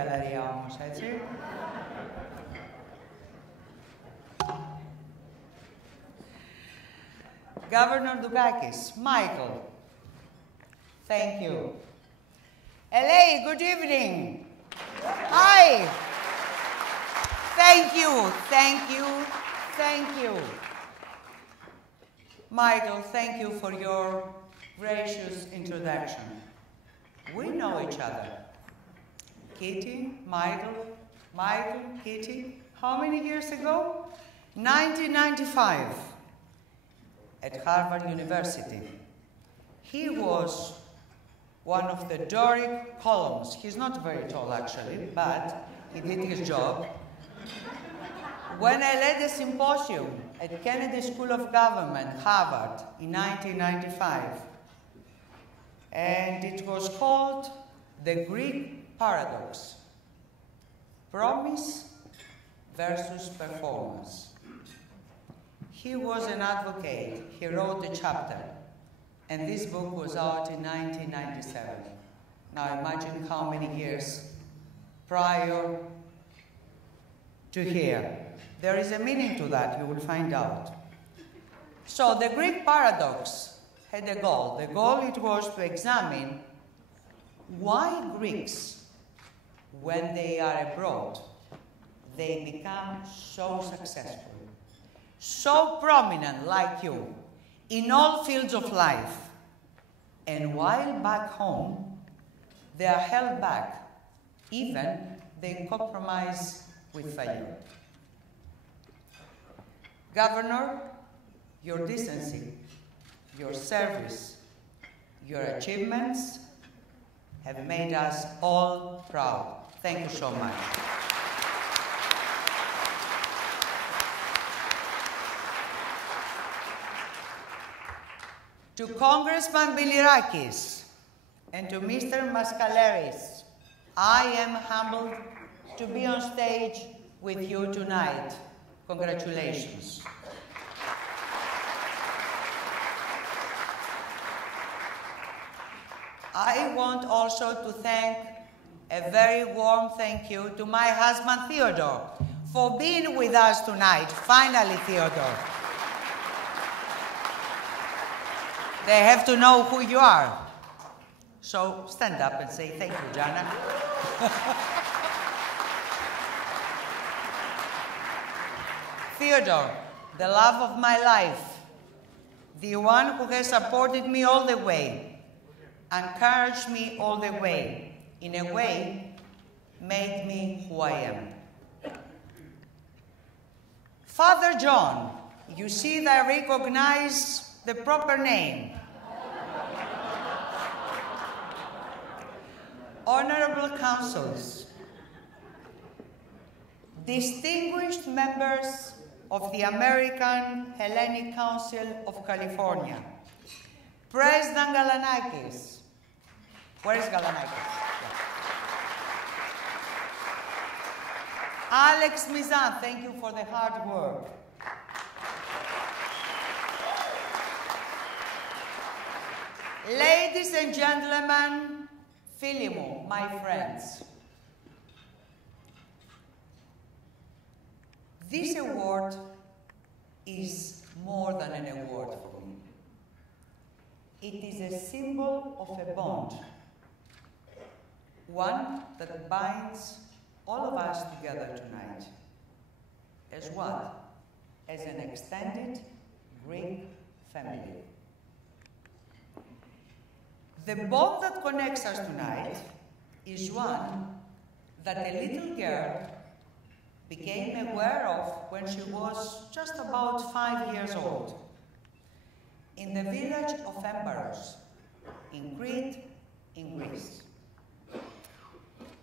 γαλαρία όμως, έτσι. Governor Dukakis, Michael, thank you. LA, good evening. Hi. Thank you, thank you, thank you. Michael, thank you for your gracious introduction. We know each other. Kitty, Michael, Kitty, how many years ago? 1995. At Harvard University. He was one of the Doric columns. He's not very tall, actually, but he did his job. When I led a symposium at Kennedy School of Government, Harvard, in 1995, and it was called the Greek Paradox, Promise versus Performance. He was an advocate. He wrote a chapter, and this book was out in 1997. Now imagine how many years prior to here. There is a meaning to that, you will find out. So the Greek paradox had a goal. The goal it was to examine why Greeks, when they are abroad, they become so successful, so prominent like you, in all fields of life, and while back home, they are held back, even they compromise with failure. Governor, your decency, your service, your achievements have made us all proud. Thank you so much. To Congressman Bilirakis and to Mr. Maskaleris, I am humbled to be on stage with you tonight. Congratulations. I want also to thank a very warm thank you to my husband Theodore for being with us tonight. Finally, Theodore. They have to know who you are. So stand up and say thank you, Gianna. Theodore, the love of my life, the one who has supported me all the way, encouraged me all the way, in a way, made me who I am. Father John, you see that I recognize the proper name. Honorable councils, distinguished members of the American Hellenic Council of California, President Galanakis. Where is Galanakis? Yeah. Alex Mizan, thank you for the hard work. Ladies and gentlemen, Philimo, my friends, this award is more than an award for me. It is a symbol of a bond, one that binds all of us together tonight. As what? As an extended Greek family. The bond that connects us tonight is one that a little girl became aware of when she was just about 5 years old. In the village of Embaros, in Crete, in Greece.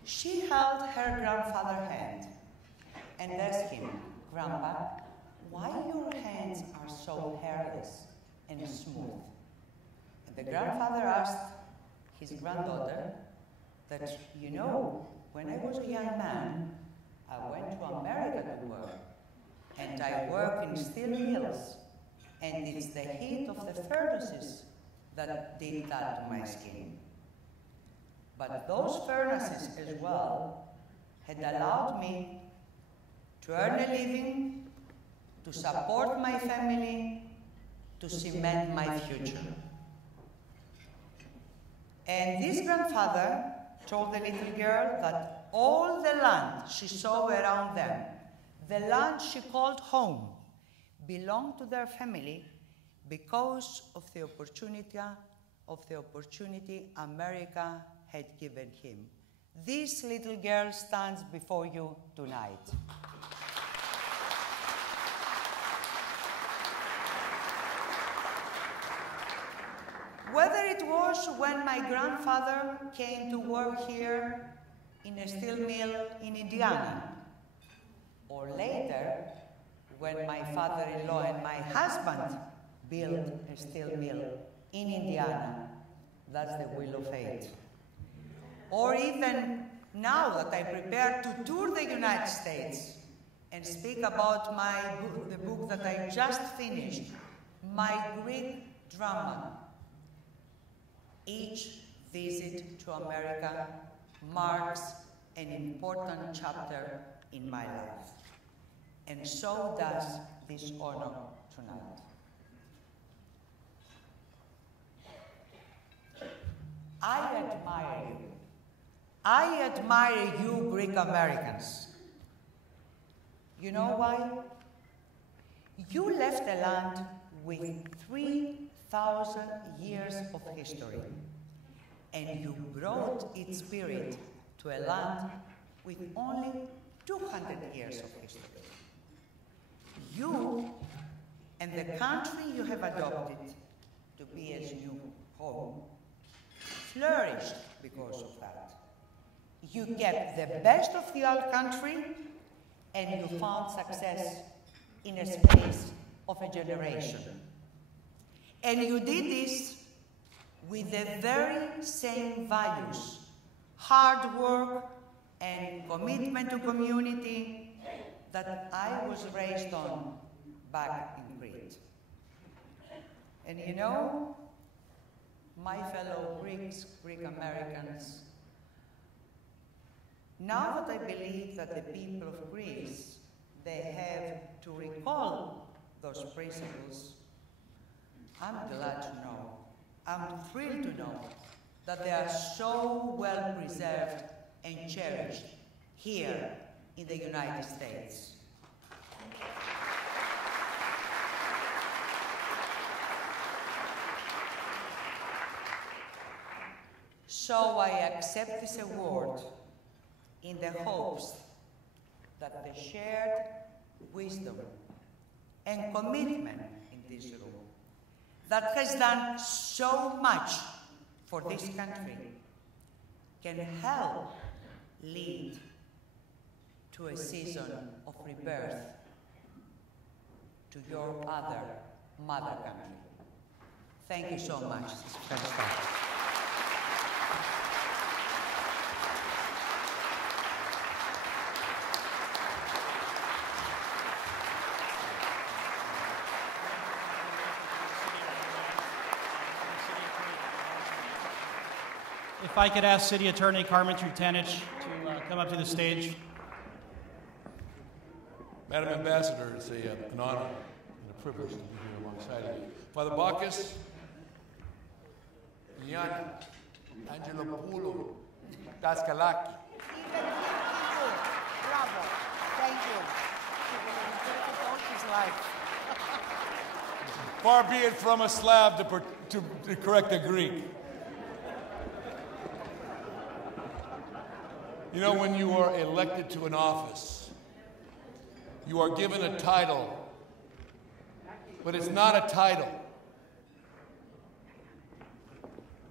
She held her grandfather's hand and asked him, "Grandpa, why your hands are so hairless and smooth?" And the grandfather asked his granddaughter that, "You know, when I was a young man, I went to America to work, and I work in steel mills, and it's the heat of the furnaces that did that to my skin. But those furnaces as well had allowed me to earn a living, to support my family, to cement my future. And this grandfather told the little girl that all the land she saw around them, the land she called home, belonged to their family because of the opportunity America had given him. This little girl stands before you tonight. Whether it was when my grandfather came to work here in a steel mill in Indiana, or later when my father-in-law and my husband built a steel mill in Indiana, that's the will of fate. Or even now that I prepare to tour the United States and speak about the book that I just finished, My Greek Drama. Each visit to America marks an important chapter in my life, and so does this honor tonight. I admire you. I admire you, Greek Americans. You know why? You left a land with 3,000 years of history, and you brought its spirit to a land with only 200 years of history. You and the country you have adopted to be as new home flourished because of that. You kept the best of the old country, and you found success in a space of a generation. And you did this with the very same values, hard work and commitment to community that I was raised on back in Crete. And you know, my fellow Greeks, Greek Americans, now that I believe that the people of Greece, they have to recall those principles, I'm glad to know, I'm thrilled to know that they are so well preserved and cherished here in the United States. So I accept this award in the hopes that the shared wisdom and commitment in this room that has done so much for this country can help lead to a season of rebirth to your other mother country. Thank you so much. If I could ask City Attorney Carmen Trutanich to come up to the stage. Madam Ambassador, it's an honor and a privilege to be here alongside of you. Father Bacchus, Gianna Angelopoulos-Daskalaki. Bravo. Thank you. Far be it from a Slav to correct a Greek. You know, when you are elected to an office, you are given a title, but it's not a title.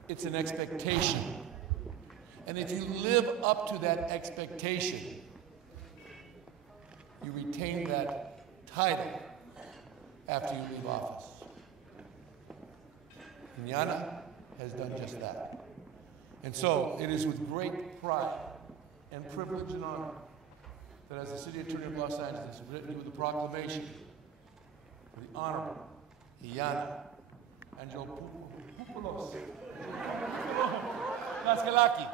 It's an expectation. And if you live up to that expectation, you retain that title after you leave office. Gianna has done just that. And so it is with great pride and privilege and honor that as the City Attorney of Los Angeles has written you the proclamation for the Honorable Gianna Angelopoulos-Daskalaki.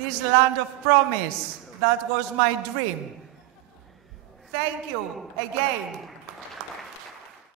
this land of promise that was my dream. Thank you again.